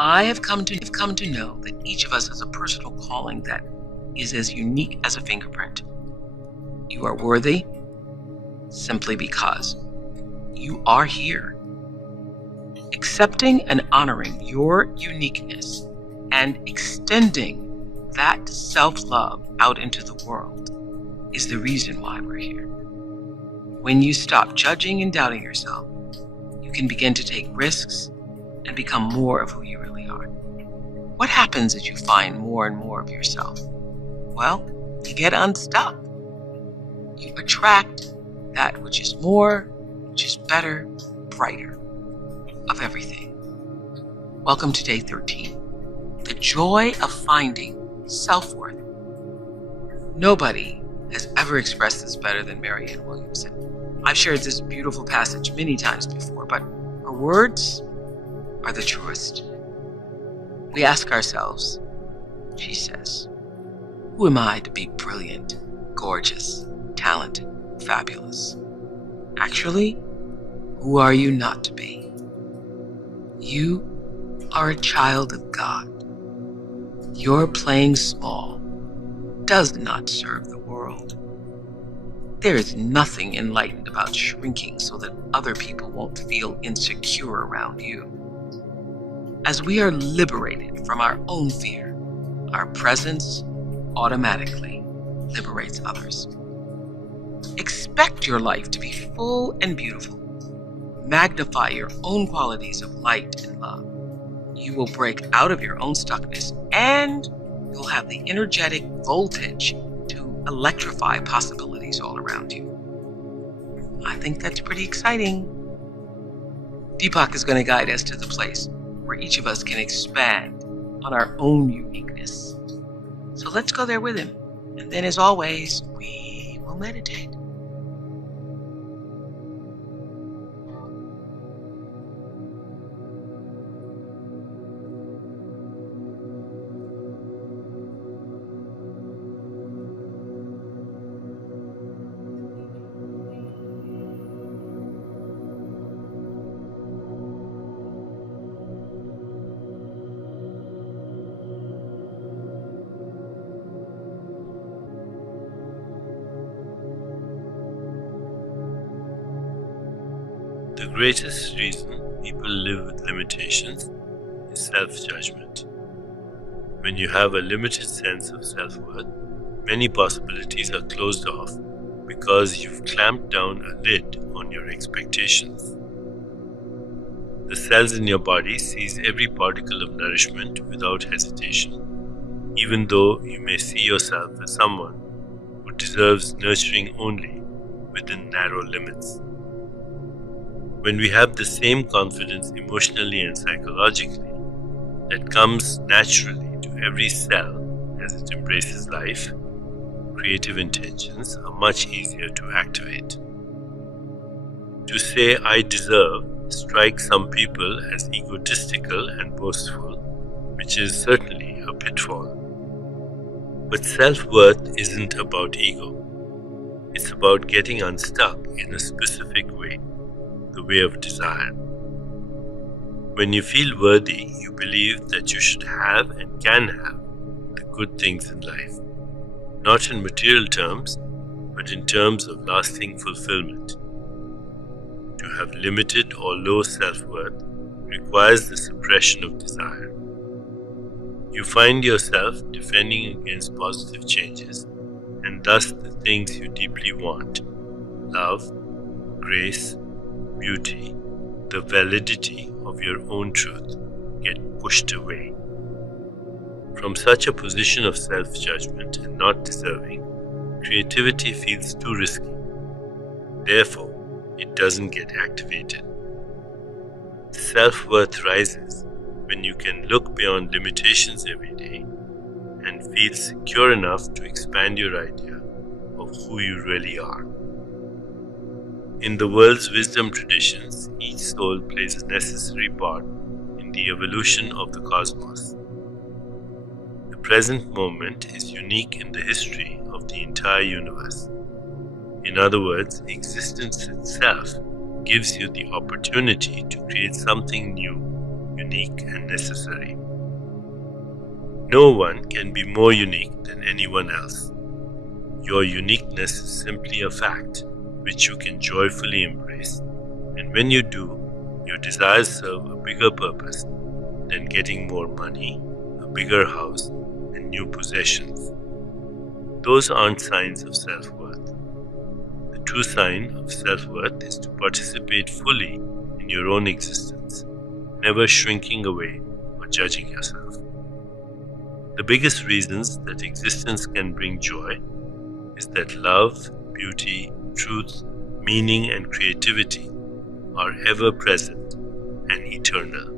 I have come to know that each of us has a personal calling that is as unique as a fingerprint. You are worthy simply because you are here. Accepting and honoring your uniqueness and extending that self-love out into the world is the reason why we're here. When you stop judging and doubting yourself, you can begin to take risks and become more of who you really are. What happens as you find more and more of yourself? Well, you get unstuck. You attract that which is more, which is better, brighter, of everything. Welcome to day 13. The joy of finding self-worth. Nobody has ever expressed this better than Marianne Williamson. I've shared this beautiful passage many times before, but her words are the truest. We ask ourselves, she says, who am I to be brilliant, gorgeous, talented, fabulous? Actually, who are you not to be? You are a child of God. Your playing small does not serve the world. There is nothing enlightened about shrinking so that other people won't feel insecure around you. As we are liberated from our own fear, our presence automatically liberates others. Expect your life to be full and beautiful. Magnify your own qualities of light and love. You will break out of your own stuckness and you'll have the energetic voltage to electrify possibilities all around you. I think that's pretty exciting. Deepak is going to guide us to the place where each of us can expand on our own uniqueness. So let's go there with him. And then, as always, we will meditate. The greatest reason people live with limitations is self-judgment. When you have a limited sense of self-worth, many possibilities are closed off because you've clamped down a lid on your expectations. The cells in your body seize every particle of nourishment without hesitation, even though you may see yourself as someone who deserves nurturing only within narrow limits. When we have the same confidence emotionally and psychologically that comes naturally to every cell as it embraces life, creative intentions are much easier to activate. To say "I deserve" strikes some people as egotistical and boastful, which is certainly a pitfall. But self-worth isn't about ego. It's about getting unstuck in a specific way. The way of desire. When you feel worthy, you believe that you should have and can have the good things in life, not in material terms, but in terms of lasting fulfillment. To have limited or low self-worth requires the suppression of desire. You find yourself defending against positive changes, and thus the things you deeply want: love, grace, beauty, the validity of your own truth, get pushed away. From such a position of self-judgment and not deserving, creativity feels too risky. Therefore, it doesn't get activated. Self-worth rises when you can look beyond limitations every day and feel secure enough to expand your idea of who you really are. In the world's wisdom traditions, each soul plays a necessary part in the evolution of the cosmos. The present moment is unique in the history of the entire universe. In other words, existence itself gives you the opportunity to create something new you unique and necessary. No one can be more unique than anyone else. Your uniqueness is simply a fact which you can joyfully embrace, and when you do, your desires serve a bigger purpose than getting more money, a bigger house, and new possessions. Those aren't signs of self-worth. The true sign of self-worth is to participate fully in your own existence, never shrinking away or judging yourself. The biggest reasons that existence can bring joy is that love, beauty, truth, meaning, and creativity are ever present and eternal.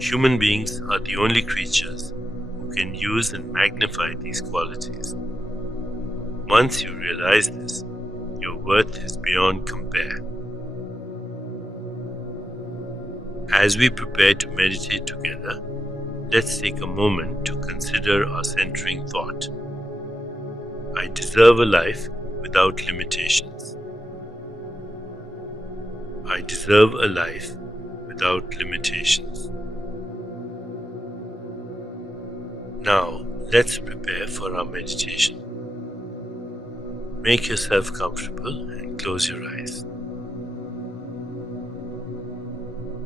Human beings are the only creatures who can use and magnify these qualities. Once you realize this, your worth is beyond compare. As we prepare to meditate together, let's take a moment to consider our centering thought. I deserve a life without limitations. I deserve a life without limitations. Now, let's prepare for our meditation. Make yourself comfortable and close your eyes.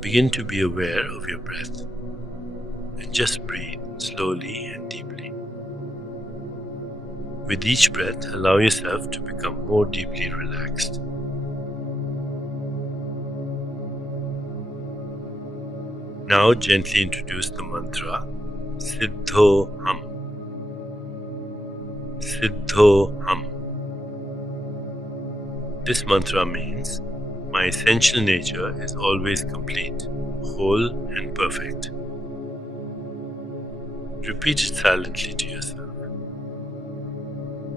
Begin to be aware of your breath and just breathe slowly and deeply. With each breath, allow yourself to become more deeply relaxed. Now gently introduce the mantra Siddho Ham. Siddho Ham. This mantra means my essential nature is always complete, whole, and perfect. Repeat it silently to yourself.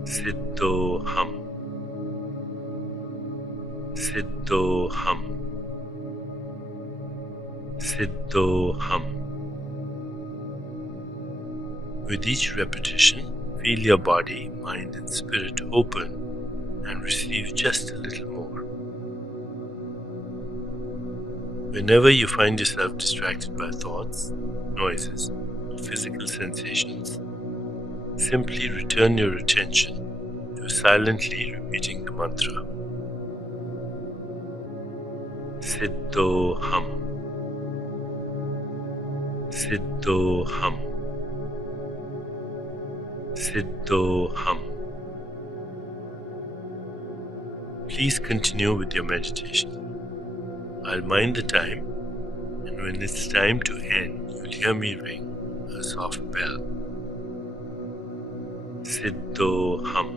Siddho Ham. Siddho Ham. Siddho Ham. With each repetition, feel your body, mind, and spirit open and receive just a little more. Whenever you find yourself distracted by thoughts, noises, or physical sensations, simply return your attention to silently repeating the mantra. Siddho Ham. Siddho Ham. Siddho Ham. Please continue with your meditation. I'll mind the time, and when it's time to end, you'll hear me ring a soft bell. Siddho Ham.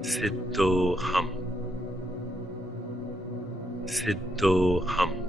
Siddho Ham. Siddho Ham.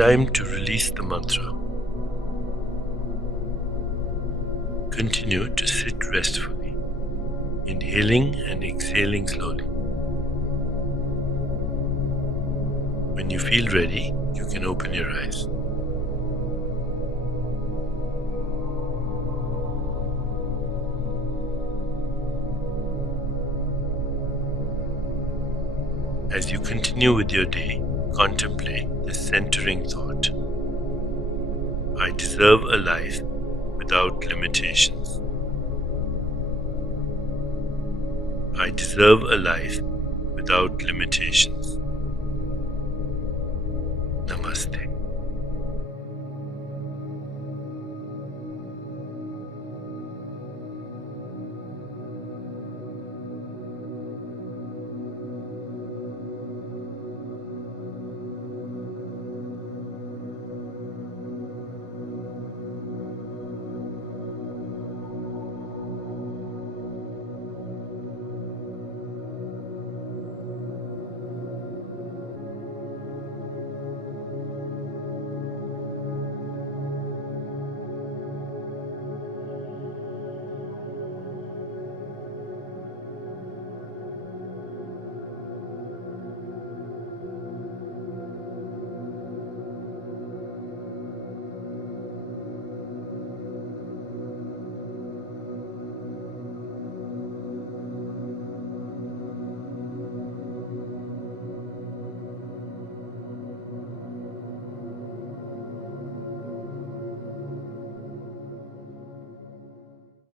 time to release the mantra. Continue to sit restfully, inhaling and exhaling slowly. When you feel ready, you can open your eyes. As you continue with your day, contemplate this centering thought. I deserve a life without limitations. I deserve a life without limitations.